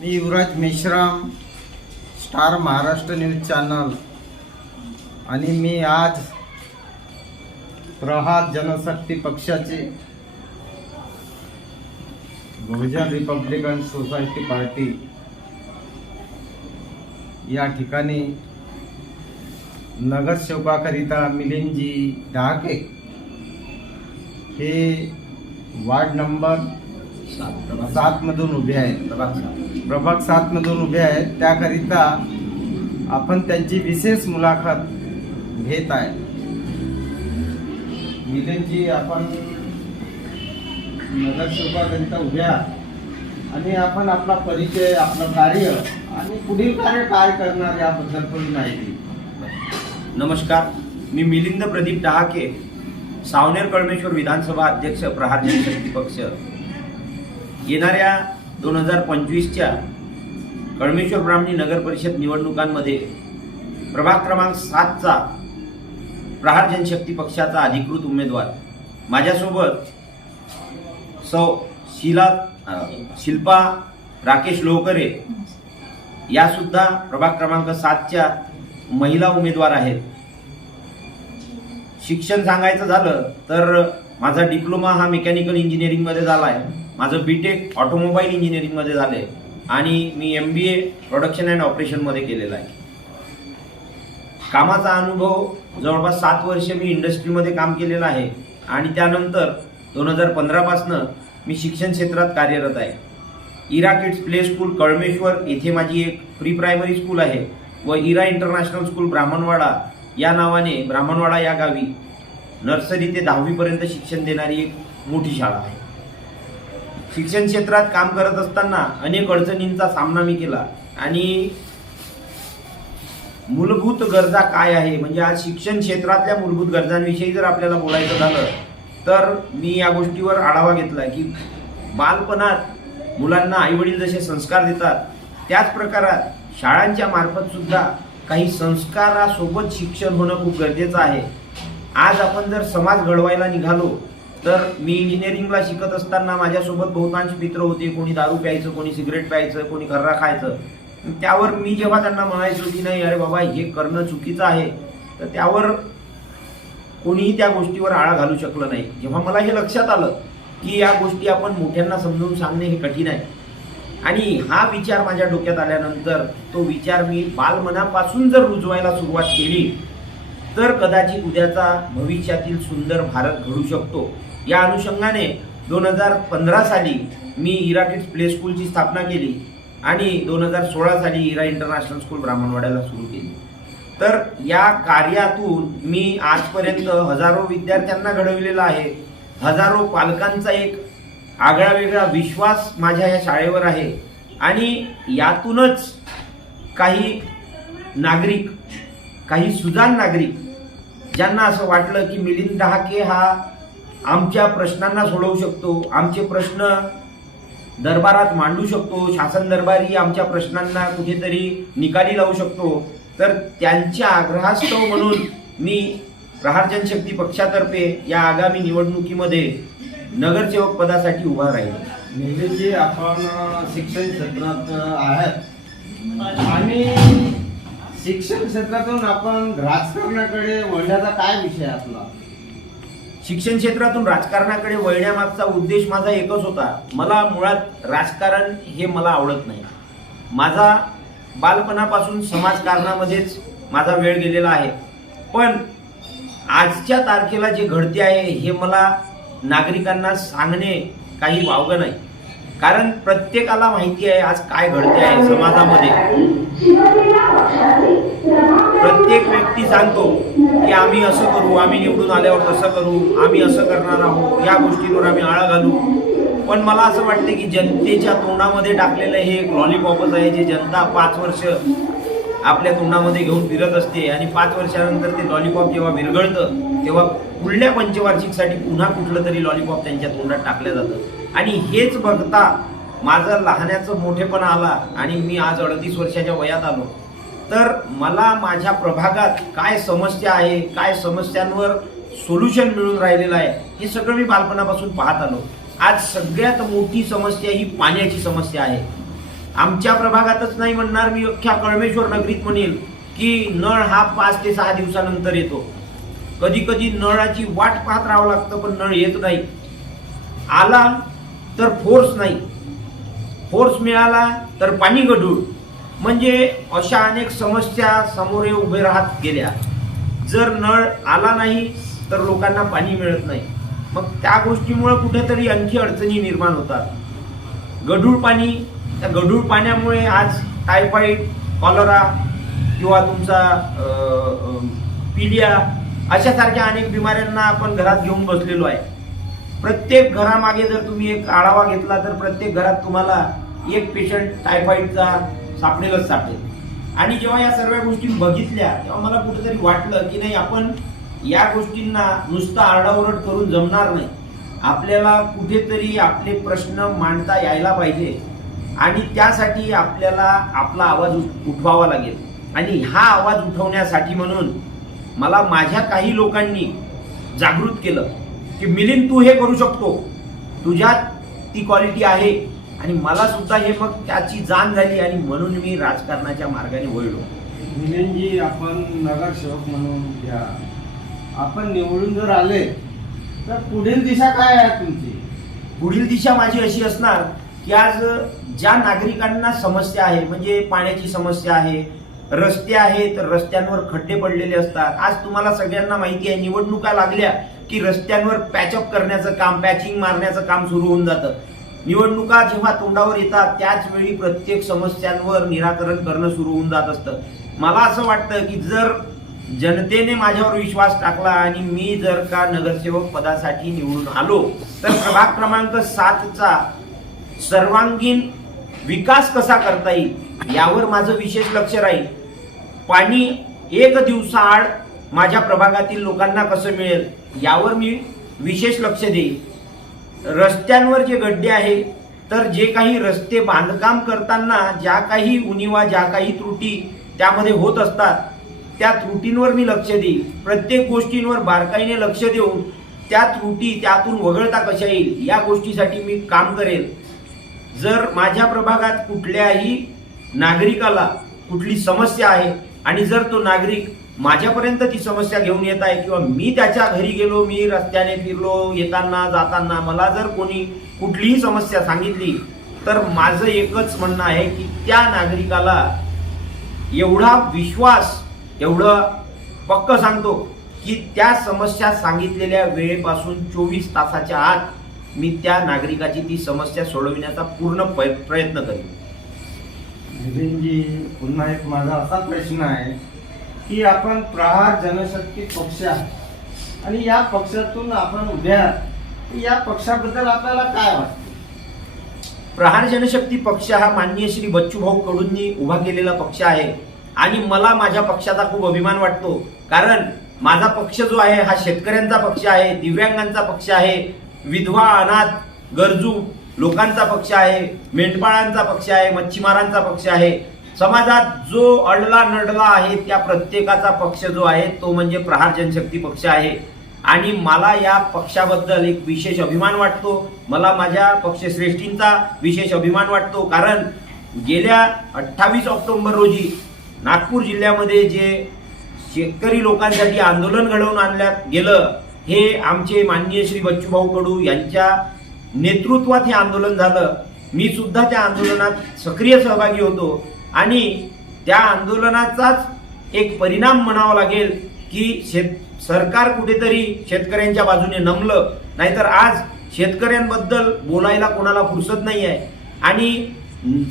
मी Yuvraj Meshram star Maharashtra news channel. आणि मी आज प्रहार जनशक्ती पक्षाचे बहुजन रिपब्लिकन सोसायटी पार्टी या ठिकाणी नगरसेवकाकरिता मिलिंदजी डहाके हे वार्ड नंबर सातमधून उभे आहेत. प्रभाग सातमधून उभे आहेत. त्याकरिता आपण त्यांची विशेष मुलाखत घेत आहे. मिलिंदजी आपण नगरसेवकाकरिता उभे आहात आणि आपण आपला परिचय आपलं कार्य आणि पुढील कार्य काय करणार याबद्दल थोडी माहिती. नमस्कार. मी मिलिंद प्रदीप डहाके सावनेर कळमेश्वर विधानसभा अध्यक्ष प्रहार जनशक्ती पक्ष. येणाऱ्या दोन हजार पंचवीसच्या कळमेश्वर ब्राह्मणी नगर परिषद निवडणुकांमध्ये प्रभाग क्रमांक सातचा प्रहार जनशक्ती पक्षाचा अधिकृत उमेदवार. माझ्यासोबत सौ शिला शिल्पा राकेश लोहकरे यासुद्धा प्रभाग क्रमांक सातच्या महिला उमेदवार आहेत. शिक्षण सांगायचं झालं तर माझा डिप्लोमा हा मेकॅनिकल इंजिनिअरिंगमध्ये झाला आहे. माझं बी टेक ऑटोमोबाईल इंजिनिअरिंगमध्ये झालं आहे आणि मी M B A production and ऑपरेशनमध्ये केलेला आहे. कामाचा अनुभव जवळपास सात वर्ष मी इंडस्ट्रीमध्ये काम केलेलं आहे आणि त्यानंतर दोन हजार पंधरापासनं मी शिक्षण क्षेत्रात कार्यरत आहे. Ira kids play school Kalmeshwar येथे माझी एक प्री प्रायमरी स्कूल आहे व इरा इंटरनॅशनल स्कूल ब्राह्मणवाडा या नावाने ब्राह्मणवाडा या गावी नर्सरी ते दहावीपर्यंत शिक्षण देणारी एक मोठी शाळा आहे. शिक्षण क्षेत्रात काम करत असताना अनेक अडचणींचा सामना मी केला. आणि मूलभूत गरजा काय आहे? म्हणजे आज शिक्षण क्षेत्रातल्या मूलभूत गरजांविषयी जर आपल्याला बोलायचं झालं तर मी या गोष्टीवर आढावा घेतला की बालपणात मुलांना आईवडील जसे संस्कार देतात त्याच प्रकारात शाळांच्या मार्फत सुद्धा काही संस्कारासोबत शिक्षण होणं खूप गरजेचं आहे. आज आपण जर समाज घडवायला निघालो तर मी इंजिनिअरिंगला शिकत असताना माझ्यासोबत बहुतांश मित्र होते. कोणी दारू प्यायचं कोणी सिगरेट प्यायचं कोणी खर्रा खायचं. त्यावर मी जेव्हा त्यांना म्हणायचो की नाही अरे बाबा हे करणं चुकीचं आहे. तर त्यावर कोणीही त्या गोष्टीवर आळा घालू शकलं नाही. जेव्हा मला हे लक्षात आलं की या गोष्टी आपण मोठ्यांना समजून सांगणे हे कठीण आहे. आणि हा विचार माझ्या डोक्यात आल्यानंतर तो विचार मी बालमनापासून जर रुजवायला सुरुवात केली तर कदाचित उद्याचा भविष्यातील सुंदर भारत घडू शकतो. या अनुषंगाने दोन हजार पंधरा साली मी इरा किड्स प्ले स्कूलची स्थापना केली आणि दोन हजार सोळा साली इरा इंटरनॅशनल स्कूल ब्राह्मणवाड्याला सुरू केली. तर या कार्यातून मी आजपर्यंत हजारो विद्यार्थ्यांना घडविलेला आहे. हजारो पालकांचा एक आगळा वेगळा विश्वास माझ्या या शाळेवर आहे. आणि यातूनच काही नागरिक काही सुजाण नागरिक ज्यांना असं वाटलं की मिलिंद डहाके हा आमच्या प्रश्नांना सोडवू शकतो आमचे प्रश्न दरबारात मांडू शकतो शासन दरबारी आमच्या प्रश्नांना कुठेतरी निकाली लावू शकतो. तर त्यांच्या आग्रहास्तव म्हणून मी प्रहार जनशक्ती पक्षातर्फे या आगामी निवडणुकीमध्ये नगरसेवक पदासाठी उभा राहील. मिलिंदजी आपण शिक्षण क्षेत्रात आहात. आणि शिक्षण क्षेत्रातून आपण राजकारणाकडे वळण्याचा काय विषय आपला? शिक्षण क्षेत्रातून राजकारणाकडे वळण्यामागचा उद्देश माझा एकच होता. मला मुळात राजकारण हे मला आवडत नाही. माझा बालपणापासून समाजकारणामध्येच माझा वेळ गेलेला आहे. पण आजच्या तारखेला जे घडते आहे हे मला नागरिकांना सांगणे काही वावगं नाही. कारण प्रत्येकाला माहिती आहे आज काय घडते आहे समाजामध्ये. प्रत्येक व्यक्ती सांगतो की आम्ही असं करू आम्ही निवडून आल्यावर तसं करू आम्ही असं करणार आहोत या गोष्टींवर आम्ही आळा घालू. पण मला असं वाटतं की जनतेच्या तोंडामध्ये टाकलेलं हे एक लॉलीपॉपच आहे जे जनता पाच वर्ष आपल्या तोंडामध्ये घेऊन फिरत असते आणि पाच वर्षानंतर ते लॉलीपॉप जेव्हा विरघळतं तेव्हा पुढल्या पंचवार्षिकसाठी पुन्हा कुठलं तरी लॉलीपॉप त्यांच्या तोंडात टाकलं जातं. आणि हेच बघता माझं लहानाचं मोठेपणा आला आणि मी आज अडतीस वर्षाच्या वयात आलो. तर मला माझ्या प्रभागात काय समस्या आहे काय समस्यांवर सोल्युशन मिळून राहिलेलं आहे हे सगळं मी बालपणापासून पाहत आलो. आज सगळ्यात मोठी समस्या ही पाण्याची समस्या आहे. आमच्या प्रभागातच नाही म्हणणार मी अख्ख्या कळमेश्वर नगरीत म्हणेल की नळ हा पाच ते सहा दिवसानंतर येतो. कधी कधी नळाची वाट पाहत राहावं लागतं पण नळ येत नाही. आला तर फोर्स नाही. फोर्स मिळाला तर पाणी गढूळ. म्हणजे अशा अनेक समस्या समोर उभे राहत गेल्या. जर नळ आला नाही तर लोकांना पाणी मिळत नाही. मग त्या गोष्टीमुळे कुठेतरी आणखी अडचणी निर्माण होतात. गढूळ पाणी त्या गढूळ पाण्यामुळे आज टायफॉईड कॉलरा किंवा तुमचा पिलिया अशासारख्या अनेक बिमाऱ्यांना आपण घरात घेऊन बसलेलो आहे. प्रत्येक घरामागे जर तुम्ही एक आढावा घेतला तर प्रत्येक घरात तुम्हाला एक पेशंट टायफॉईडचा सापडेलच सापडेल. आणि जेव्हा या सर्व गोष्टी बघितल्या तेव्हा मला कुठेतरी वाटलं की नाही आपण या गोष्टींना नुसतं आरडाओरड करून जमणार नाही. आपल्याला कुठेतरी आपले प्रश्न मांडता यायला पाहिजे आणि त्यासाठी आपल्याला आपला आवाज उठ- उठवावा लागेल. आणि हा आवाज उठवण्यासाठी म्हणून मला माझ्या काही लोकांनी जागृत केलं. की मिलिंद तू हे करू शकतो. तुझ्यात ती क्वालिटी आहे आणि मला सुद्धा हे मग त्याची जाण झाली आणि म्हणून मी राजकारणाच्या मार्गाने वळलो. मिलिंदजी आपण नगरसेवक म्हणून घ्या. आपण निवडून जर आले तर पुढील दिशा काय आहे तुमची? पुढील दिशा माझी अशी असणार की आज ज्या नागरिकांना समस्या आहे म्हणजे पाण्याची समस्या आहे रस्ते आहेत रस्त्यांवर खड्डे पडलेले असतात. आज तुम्हाला सगळ्यांना माहिती आहे निवडणुका लागल्या की रस्त्यांवर पॅचअप करण्याचं काम पॅचिंग मारण्याचं काम सुरू होऊन जातं. निवडणुका जेव्हा तोंडावर येतात त्याच वेळी प्रत्येक समस्यांवर निराकरण करणं सुरू होऊन जात असतं. मला असं वाटतं की जर जनतेने माझ्यावर विश्वास टाकला आणि मी जर का नगरसेवक पदासाठी निवडून आलो तर प्रभाग क्रमांक सातचा सर्वांगीण विकास कसा करता येईल यावर माझं विशेष लक्ष राहील. पाणी एक दिवसाआड माझ्या प्रभागातील लोकांना कसं मिळेल? यावर मी विशेष लक्ष देईन. रस्त्यांवर जे गड्डे आहे तर जे काही रस्ते बांधकाम करताना ज्या काही उणिवा ज्या काही त्रुटी त्यामध्ये होत असतात त्या त्रुटींवर मी लक्ष देईन. प्रत्येक गोष्टींवर बारकाईने लक्ष देऊन त्या त्रुटी त्यातून वगळता कशा येईल या गोष्टीसाठी मी काम करेल जर माझ्या प्रभागात कुठल्याही नागरिकाला कुठली समस्या आहे आणि जर तो नागरिक माझ्यापर्यंत ती समस्या घेऊन येत आहे किंवा मी त्याच्या घरी गेलो मी रस्त्याने फिरलो येताना जाताना मला जर कोणी कुठलीही समस्या सांगितली तर माझं एकच म्हणणं आहे की त्या नागरिकाला एवढा विश्वास एवढं पक्क सांगतो की त्या समस्या सांगितलेल्या वेळेपासून चोवीस तासाच्या आत मी त्या नागरिकाची ती समस्या सोडविण्याचा पूर्ण पय- प्रयत्न करेन. पुन्हा एक माझा असा प्रश्न आहे की आपण प्रहार जनशक्ती पक्ष आहे. आणि या पक्षातून आपण उभ्या या पक्षाबद्दल आपल्याला काय वाटतं? प्रहार जनशक्ती पक्ष हा माननीय श्री बच्चूभाऊ कडूंनी उभा केलेला पक्ष आहे. आणि मला माझ्या पक्षाचा खूप अभिमान वाटतो. कारण माझा पक्ष जो आहे हा शेतकऱ्यांचा पक्ष आहे दिव्यांगांचा पक्ष आहे विधवा अनाथ गरजू लोकांचा पक्ष आहे मेंढपाळांचा पक्ष आहे मच्छीमारांचा पक्ष आहे. समाजात जो अडला नडला आहे त्या प्रत्येकाचा पक्ष जो आहे तो म्हणजे प्रहार जनशक्ती पक्ष आहे. आणि मला या पक्षाबद्दल एक विशेष अभिमान वाटतो. मला माझ्या पक्षश्रेष्ठींचा विशेष अभिमान वाटतो. कारण गेल्या अठ्ठावीस ऑक्टोंबर रोजी नागपूर जिल्ह्यामध्ये जे शेतकरी लोकांसाठी आंदोलन घडवून आणण्यात गेलं हे आमचे माननीय श्री बच्चूभाऊ कडू यांच्या नेतृत्वात हे आंदोलन झालं. मी सुद्धा त्या आंदोलनात सक्रिय सहभागी होतो. आणि त्या आंदोलनाचाच एक परिणाम म्हणावा लागेल की शेत सरकार कुठेतरी शेतकऱ्यांच्या बाजूने नमलं नाहीतर आज शेतकऱ्यांबद्दल बोलायला कोणाला फुरसत नाही आहे. आणि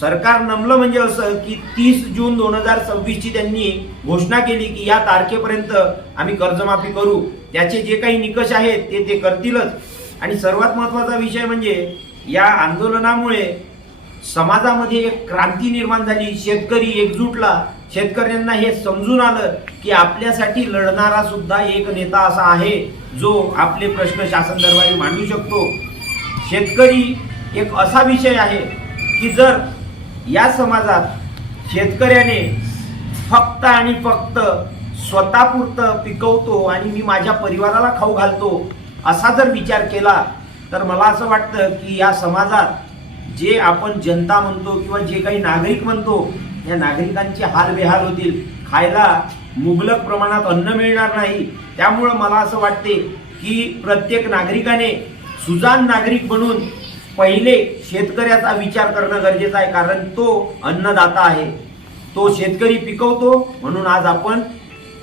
सरकार नमलं म्हणजे असं की तीस जून दोन हजार सव्वीसची त्यांनी घोषणा केली की या तारखेपर्यंत आम्ही कर्जमाफी करू. त्याचे जे काही निकष आहेत ते ते करतीलच. आणि सर्वात महत्त्वाचा विषय म्हणजे या आंदोलनामुळे समाजामध्ये एक क्रांती निर्माण झाली. शेतकरी एकजूटला शेतकऱ्यांना हे समजून आलं की आपल्यासाठी लढणारा सुद्धा एक नेता असा आहे जो आपले प्रश्न शासन दरबारी मांडू शकतो. शेतकरी एक असा विषय आहे की जर या समाजात शेतकऱ्याने फक्त आणि फक्त स्वतःपुरतं पिकवतो आणि मी माझ्या परिवाराला खाऊ घालतो असा जर विचार केला तर मला असं वाटतं की या समाजात जे आपण जनता म्हणतो किंवा जे काही नागरिक म्हणतो या नागरिकांचे हाल बेहाल होतील. खायला मुबलक प्रमाणात अन्न मिळणार नाही. त्यामुळं मला असं वाटते की प्रत्येक नागरिकाने सुजान नागरिक बनून पहिले शेतकऱ्याचा विचार करणं गरजेचं आहे कारण तो अन्नदाता आहे. तो शेतकरी पिकवतो म्हणून आज आपण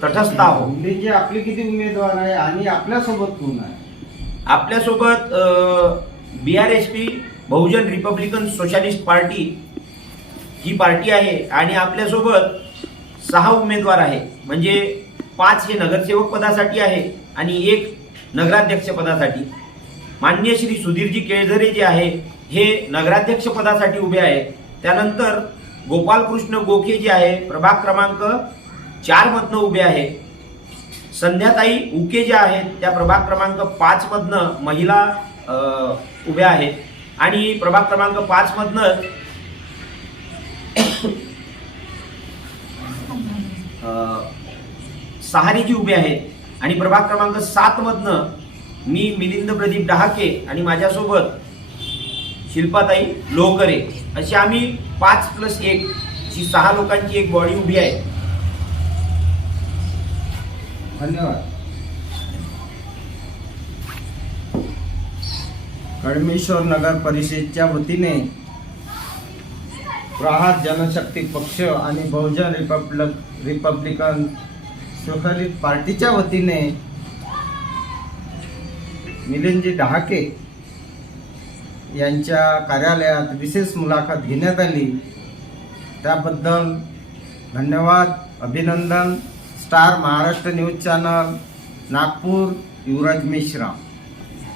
तटस्थ आहोत. मुलींची आपली किती उमेदवार आहे आणि आपल्यासोबत कोण आहे? आपल्यासोबत B R S P Bahujan republican socialist party ही पार्टी आहे आणि आपल्यासोबत सहा उमेदवार आहे. म्हणजे पाच हे नगरसेवक पदासाठी आहे आणि एक नगराध्यक्ष पदासाठी. मान्य श्री सुधीरजी केळझरे जे आहे हे नगराध्यक्ष पदासाठी उभे आहेत त्यानंतर गोपालकृष्ण गोखे जे आहे प्रभाग क्रमांक चारमधनं उभे आहे. संध्याताई उके ज्या आहेत त्या प्रभाग क्रमांक पाचमधनं महिला उभ्या आहेत. आणि प्रभाग क्रमांक पाच मधनं सहारीजी उभे आहेत. आणि प्रभाग क्रमांक सात मधनं मी मिलिंद प्रदीप डहाके आणि माझ्यासोबत शिल्पाताई लोहकरे अशी आम्ही पाच प्लस एक अशी सहा लोकांची एक बॉडी उभी आहे. धन्यवाद. कडमेश्वर नगर परिषदच्या वतीने प्रहार जनशक्ती पक्ष आणि बहुजन रिपब्लिक रिपब्लिकन सोशलिस्ट पार्टीच्या वतीने मिलिंदजी डहाके यांच्या कार्यालयात विशेष मुलाखत घेण्यात आली. त्याबद्दल धन्यवाद अभिनंदन. Star Maharashtra news channel Nagpur Yuvraj Mishra.